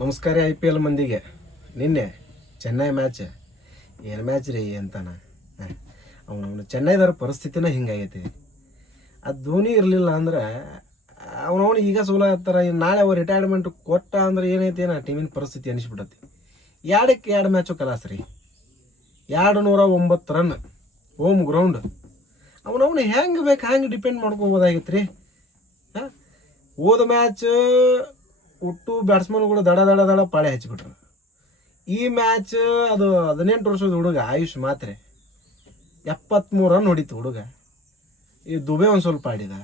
ನಮಸ್ಕಾರ I P L ಮಂದಿಗೆ. ನಿನ್ನೆ ಚೆನ್ನೈ ಮ್ಯಾಚ್ ಏನು ಮ್ಯಾಚ್ ರೀ ಅಂತಾನೆ. ಅವನು ಚೆನ್ನೈದವ್ರ ಪರಿಸ್ಥಿತಿನ ಹಿಂಗಾಗೈತಿ. ಅದು ಧೋನಿ ಇರಲಿಲ್ಲ ಅಂದ್ರೆ ಅವನವನು ಈಗ ಸೋಲಾಗ್ತಾರ. ನಾಳೆ ಅವ್ರು ರಿಟೈರ್ಮೆಂಟ್ ಕೊಟ್ಟ ಅಂದ್ರೆ ಏನೈತಿ ಆ ಟೀಮಿನ ಪರಿಸ್ಥಿತಿ ಅನಿಸ್ಬಿಟ್ಟತಿ. 2 ಮ್ಯಾಚು ಕಲಾಸ ರೀ, 209 ರನ್ ಹೋಮ್ ಗ್ರೌಂಡ್. ಅವನವನು ಹೆಂಗೆ ಬೇಕು ಹಂಗೆ ಡಿಪೆಂಡ್ ಮಾಡ್ಕೋಬೋದಾಗಿತ್ತು ರೀ. ಹೋದ ಮ್ಯಾಚ್ ಒಟ್ಟು ಬ್ಯಾಟ್ಸ್ಮನ್ಗಳು ದಡ ಪಾಳೆ ಹಚ್ಚಿಬಿಟ್ರು. ಈ ಮ್ಯಾಚ್ ಅದು 18 ವರ್ಷದ ಹುಡುಗ ಆಯುಷ್ ಮಾತ್ರ 73 ರನ್ ಹೊಡಿತು ಹುಡುಗ. ಈ ದುಬೆ ಒಂದು ಸ್ವಲ್ಪ ಆಡಿದ,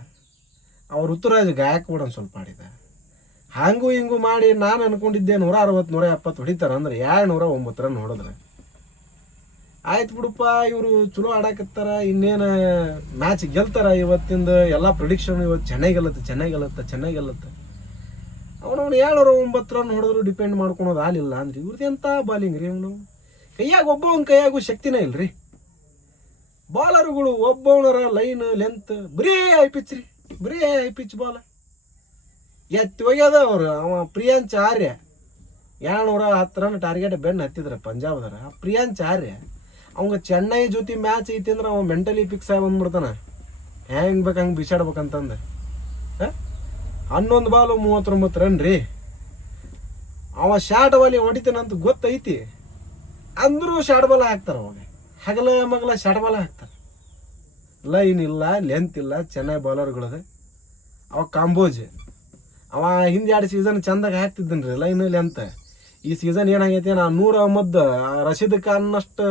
ಅವ್ರ ಋತುರಾಜ್ ಗಾಯಕ್ವಾಡ್ ಒಂದು ಸ್ವಲ್ಪ ಆಡಿದ. ಹಂಗೂ ಹಿಂಗೂ ಮಾಡಿ ನಾನು ಅನ್ಕೊಂಡಿದ್ದೆ 160 170 ಹೊಡಿತಾರ ಅಂದ್ರೆ 209 ರನ್ ಹೊಡೆದ್ರೆ ಆಯ್ತು ಬಿಡಪ್ಪ, ಇವರು ಚಲೋ ಆಡಾಕತ್ತಾರ, ಇನ್ನೇನು ಮ್ಯಾಚ್ ಗೆಲ್ತಾರ. ಇವತ್ತಿಂದ ಎಲ್ಲ ಪ್ರಿಡಿಕ್ಷನ್ ಇವತ್ತು ಚೆನ್ನೈ ಗೆಲ್ಲತ್ತೆ. ಅವನವನು 209 ರನ್ ಹೊಡೆದ್ರು ಡಿಪೆಂಡ್ ಮಾಡ್ಕೊಳೋದು ಆಲಿಲ್ಲ ಅಂದ್ರೆ ಇವ್ರದ್ದು ಎಂಥ ಬಾಲಿಂಗ್ ರೀ. ಅವನು ಒಬ್ಬವನ ಕೈಯಾಗೂ ಶಕ್ತಿನೇ ಇಲ್ರಿ. ಬಾಲರ್ಗಳು ಒಬ್ಬವನರ ಲೈನ್ ಲೆಂತ್ ಬರೀ ಹೈ ಪಿಚ್ ರೀ, ಬರೀ ಹೈ ಪಿಚ್ ಬಾಲ್ ಎತ್ತಿ ಹೋಗ್ಯದ. ಅವ ಪ್ರಿಯಾಂಚ್ ಆರ್ಯ 210 ರನ್ ಟಾರ್ಗೆಟ್ ಬೆನ್ನು ಹತ್ತಿದ್ರ ಪಂಜಾಬ್ದಾರ. ಪ್ರಿಯಾಂಚ್ ಆರ್ಯ ಅವಂಗ ಚೆನ್ನೈ ಜೊತೆ ಮ್ಯಾಚ್ ಐತಿ ಅಂದ್ರೆ ಅವ ಮೆಂಟಲಿ ಫಿಕ್ಸ್ ಆಗಿ ಬಂದ್ಬಿಡ್ತಾನ. ಹೆಂಗೆ ಬೇಕು ಹಂಗೆ ಬಿಸಾಡ್ಬೇಕಂತಂದು 11 ಬಾಲು 39 ರನ್ ರೀ. ಅವ ಶಾರ್ಟ್ ಬಾಲಿ ಹೊಡಿತಾನಂತ ಗೊತ್ತೈತಿ ಅಂದರೂ ಶಾರ್ಟ್ ಬಾಲ್ ಹಾಕ್ತಾರೆ. ಅವಾಗ ಹಗಲ ಮಗಲ ಶಾರ್ಟ್ ಬಾಲ್ ಹಾಕ್ತಾರೆ. ಲೈನ್ ಇಲ್ಲ, ಲೆಂತ್ ಇಲ್ಲ ಚೆನ್ನೈ ಬಾಲರ್ಗಳದ. ಅವ ಕಾಂಬೋಜ್ ಅವ ಹಿಂದೆ 2 ಸೀಸನ್ ಚಂದಾಗಿ ಹಾಕ್ತಿದ್ದನ್ರಿ ಲೈನ್ ಲೆಂತ್. ಈ ಸೀಸನ್ ಏನಾಗೈತಿ, ನೂರ್ ಅಹ್ಮದ್ ರಶೀದ್ ಖಾನ್ ಅಷ್ಟು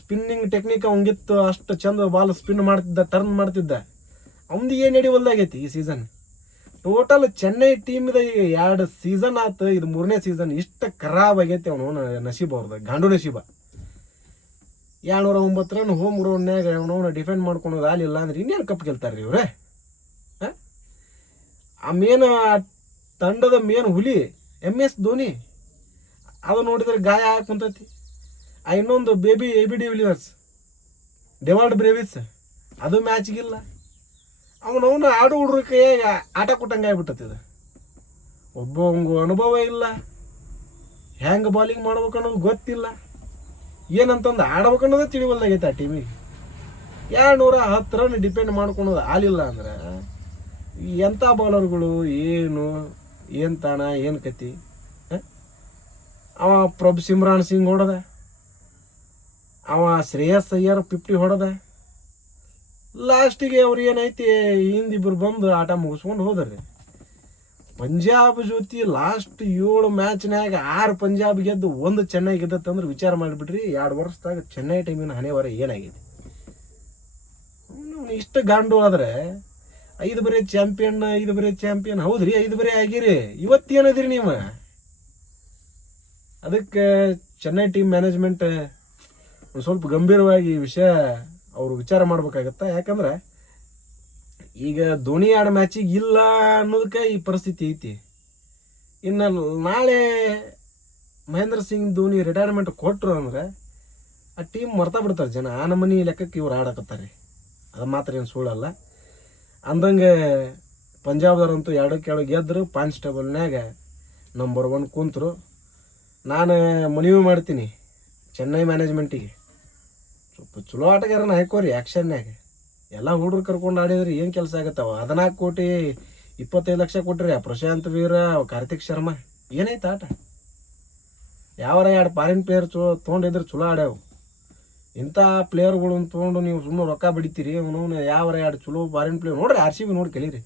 ಸ್ಪಿನ್ನಿಂಗ್ ಟೆಕ್ನಿಕ್ ಅವಂಗಿತ್ತು, ಅಷ್ಟು ಚಂದ ಬಾಲ್ ಸ್ಪಿನ್ ಮಾಡ್ತಿದ್ದ, ಟರ್ನ್ ಮಾಡ್ತಿದ್ದ. ಅವ್ದು ಏನು ನಡಿವಲ್ದಾಗೈತಿ ಈ ಸೀಸನ್. ಟೋಟಲ್ ಚೆನ್ನೈ ಟೀಮ್ದ 2 ಸೀಸನ್ ಆತು, ಇದು 3ನೇ ಸೀಸನ್. ಇಷ್ಟು ಖರಾಬ್ ಆಗೈತಿ ಅವನು ನಶೀಬ್ ಅವ್ರದ್ದು, ಗಾಂಡು ನಶೀಬ. 209 ರನ್ ಹೋಮ್ ಗ್ರೌಂಡ್ನಾಗ ಅವನವನ್ನ ಡಿಫೆಂಡ್ ಮಾಡ್ಕೊಳೋದು ಆಲಿಲ್ಲ ಅಂದ್ರೆ ಇನ್ನೇನು ಕಪ್ ಗೆಲ್ತಾರ್ರಿ ಇವ್ರೆ. ಆ ತಂಡದ ಮೇನ್ ಹುಲಿ MS ಧೋನಿ ಅದು ನೋಡಿದ್ರೆ ಗಾಯ ಹಾಕುಂತತಿ. ಇನ್ನೊಂದು AB ಡಿವಿಲಿಯರ್ಸ್ ಡೆವಾಲ್ಡ್ ಬ್ರೇವಿಸ್ ಅದು ಮ್ಯಾಚ್ಗಿಲ್ಲ. ಅವನವನು ಆಡು ಹುಡ್ರ ಕೈಯಾಗ ಆಟ ಕೊಟ್ಟಂಗೆ ಆಗ್ಬಿಟ್ಟತಿದ. ಒಬ್ಬವಂಗು ಅನುಭವ ಇಲ್ಲ, ಹೆಂಗೆ ಬಾಲಿಂಗ್ ಮಾಡ್ಬೇಕು ಅನ್ನೋದು ಗೊತ್ತಿಲ್ಲ, ಏನಂತಂದು ಆಡ್ಬೇಕನ್ನೋದೇ ತಿಳಿವಲ್ದಾಗೈತೆ ಆ ಟೀಮಿಗೆ. 210 ರನ್ ಡಿಪೆಂಡ್ ಮಾಡ್ಕೊಳೋದು ಆಲಿಲ್ಲ ಅಂದ್ರೆ ಎಂಥ ಬೌಲರ್ಗಳು ಏನು ತಾಣ ಏನು ಕತಿ. ಅವ ಪ್ರಭು ಸಿಮ್ರಾನ್ ಸಿಂಗ್ ಹೊಡೆದ, ಅವ ಶ್ರೇಯಸ್ ಅಯ್ಯರ್ 50 ಹೊಡೆದ. ಲಾಸ್ಟಿಗೆ ಅವ್ರು ಏನೈತಿ ಹಿಂದಿಬ್ಬರು ಬಂದು ಆಟ ಮುಗಿಸ್ಕೊಂಡು ಹೋದ್ರಿ. ಪಂಜಾಬ್ ಜೊತೆ ಲಾಸ್ಟ್ 7 ಮ್ಯಾಚ್ನಾಗ 6 ಪಂಜಾಬ್ ಗೆದ್ದು 1 ಚೆನ್ನೈ ಗೆದ್ದತ್ತಂದ್ರೆ ವಿಚಾರ ಮಾಡಿಬಿಟ್ರಿ 2 ವರ್ಷದಾಗ ಚೆನ್ನೈ ಟೀಮಿನ ಹಣೆವರ ಏನಾಗಿದೆ. ಇಷ್ಟು ಗಾಂಡು ಆದ್ರೆ 5 ಬರೀ ಚಾಂಪಿಯನ್ ಹೌದ್ರಿ, 5 ಬರೀ ಆಗಿರಿ. ಇವತ್ತೇನದ್ರಿ ನೀವು? ಅದಕ್ಕೆ ಚೆನ್ನೈ ಟೀಮ್ ಮ್ಯಾನೇಜ್ಮೆಂಟ್ ಒಂದು ಸ್ವಲ್ಪ ಗಂಭೀರವಾಗಿ ಈ ವಿಷಯ ಅವರು ವಿಚಾರ ಮಾಡ್ಬೇಕಾಗತ್ತೆ. ಯಾಕಂದ್ರೆ ಈಗ ಧೋನಿ ಆಡೋ ಮ್ಯಾಚಿಗೆ ಇಲ್ಲ ಅನ್ನೋದಕ್ಕೆ ಈ ಪರಿಸ್ಥಿತಿ ಐತಿ. ಇನ್ನು ನಾಳೆ ಮಹೇಂದ್ರ ಸಿಂಗ್ ಧೋನಿ ರಿಟೈರ್ಮೆಂಟ್ ಕೊಟ್ಟರು ಅಂದ್ರೆ ಆ ಟೀಮ್ ಮರ್ತಾ ಬಿಡ್ತಾರೆ ಜನ. ಆ ನಮನಿ ಲೆಕ್ಕಕ್ಕೆ ಇವ್ರು ಆಡಕತ್ತಾರೆ, ಅದು ಮಾತ್ರ ಏನು ಸುಳ್ಳಲ್ಲ. ಅಂದಂಗೆ ಪಂಜಾಬ್ದವ್ರಂತೂ 2-2 ಗೆದ್ರು ಪಾಯಿಂಟ್ಸ್ ಟೇಬಲ್ನಾಗ ನಂಬರ್ 1 ಕುಂತರು. ನಾನು ಮನವಿ ಮಾಡ್ತೀನಿ ಚೆನ್ನೈ ಮ್ಯಾನೇಜ್ಮೆಂಟಿಗೆ, ಸ್ವಲ್ಪ ಚಲೋ ಆಟಗಾರನ ಹಾಕೋರಿ ಆ್ಯಕ್ಷನ್ನಾಗ. ಎಲ್ಲ ಹುಡುಗರು ಕರ್ಕೊಂಡು ಆಡಿದ್ರಿ ಏನು ಕೆಲಸ ಆಗತ್ತವ. 14 ಕೋಟಿ 25 ಲಕ್ಷ ಕೊಟ್ರಿ ಆ ಪ್ರಶಾಂತ್ ವೀರ, ಕಾರ್ತಿಕ್ ಶರ್ಮಾ. ಏನೈತೆ ಆಟ? ಯಾವಾರ 2 ಫಾರಿನ್ ಪ್ಲೇಯರ್ ತೊಗೊಂಡಿದ್ರೆ ಚಲೋ ಆಡ್ಯಾವು. ಇಂಥ ಪ್ಲೇಯರ್ಗಳನ್ನ ತೊಗೊಂಡು ನೀವು ಸುಮ್ಮನೆ ರೊಕ್ಕ ಬಿಡ್ತೀರಿ. ಅವನು ಯಾವಾರ 2 ಚಲೋ ಫಾರಿನ್ ಪ್ಲೇಯರ್ ನೋಡ್ರಿ, RCB ನೋಡಿ ಕಲೀರಿ.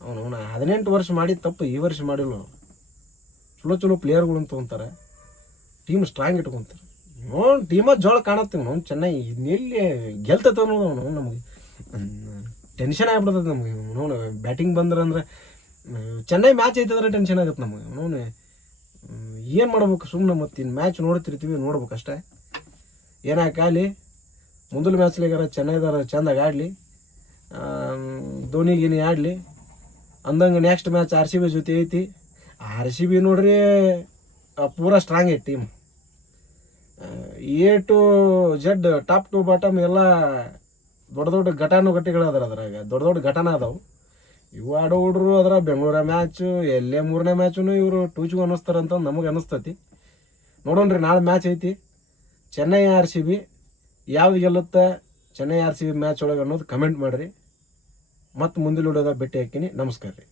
ಅವನು 18 ವರ್ಷ ಮಾಡಿದ ತಪ್ಪು ಈ ವರ್ಷ ಮಾಡಿಲ್ಲ. ಚಲೋ ಪ್ಲೇಯರ್ಗಳನ್ನ ತೊಗೊಂತಾರೆ, ಟೀಮ್ ಸ್ಟ್ರಾಂಗ್ ಇಟ್ಕೊಂತಾರೆ. ಟೀಮ ಜೋಳ ಕಾಣತ್ತೀವಿ ನಾವು. ಚೆನ್ನೈ ಎಲ್ಲಿ ಗೆಲ್ತೈತೆ ಅನ್ನೋದು ನಮಗೆ ಟೆನ್ಷನ್ ಆಗ್ಬಿಡ್ತದೆ ನಮಗೆ. ಬ್ಯಾಟಿಂಗ್ ಬಂದ್ರೆ ಚೆನ್ನೈ ಮ್ಯಾಚ್ ಐತಂದ್ರೆ ಟೆನ್ಷನ್ ಆಗುತ್ತೆ ನಮಗೆ. ಏನು ಮಾಡ್ಬೇಕು ಸುಮ್ಮನೆ ಮತ್ತಿನ್ನು ಮ್ಯಾಚ್ ನೋಡ್ತಿರ್ತೀವಿ, ನೋಡ್ಬೇಕಷ್ಟೇ. ಏನಾಗಲಿ ಮುಂದಲ ಮ್ಯಾಚ್ಲಿಗಾರ ಚೆನ್ನೈದಾರ ಚೆಂದಾಗಿ ಆಡಲಿ, ಧೋನಿಗಿನಿ ಆಡಲಿ ಅಂದಂಗೆ. ನೆಕ್ಸ್ಟ್ ಮ್ಯಾಚ್ RCB ಜೊತೆ ಐತಿ. RCB ನೋಡ್ರಿ ಪೂರಾ ಸ್ಟ್ರಾಂಗ್ ಐತಿ team. A to Z top to bottom ಎಲ್ಲ ದೊಡ್ಡ ಘಟಾನುಘಟಿಗಳು ಅದಾರ. ಅದ್ರಾಗ ದೊಡ್ಡ ಘಟನ ಅದಾವು. ಇವು ಆಡೋ ಹುಡ್ರು ಅದ್ರ ಬೆಂಗಳೂರ ಮ್ಯಾಚು ಎಲ್ಲೇ 3ನೇ ಮ್ಯಾಚು ಇವರು ಟೂಚು ಅನ್ನಿಸ್ತಾರಂತ ನಮಗೆ ಅನ್ನಿಸ್ತತಿ. ನೋಡೋಣ್ರಿ, ನಾಳೆ ಮ್ಯಾಚ್ ಐತಿ ಚೆನ್ನೈ RCB. ಯಾವ್ದು ಗೆಲ್ಲುತ್ತೆ ಚೆನ್ನೈ RCB ಮ್ಯಾಚ್ ಒಳಗೆ ಅನ್ನೋದು ಕಮೆಂಟ್ ಮಾಡಿರಿ. ಮತ್ತು ಮುಂದಿನ ವಿಡಿಯೋದಾಗ ಭೇಟಿ ಹಾಕಿನಿ. ನಮಸ್ಕಾರ ರೀ.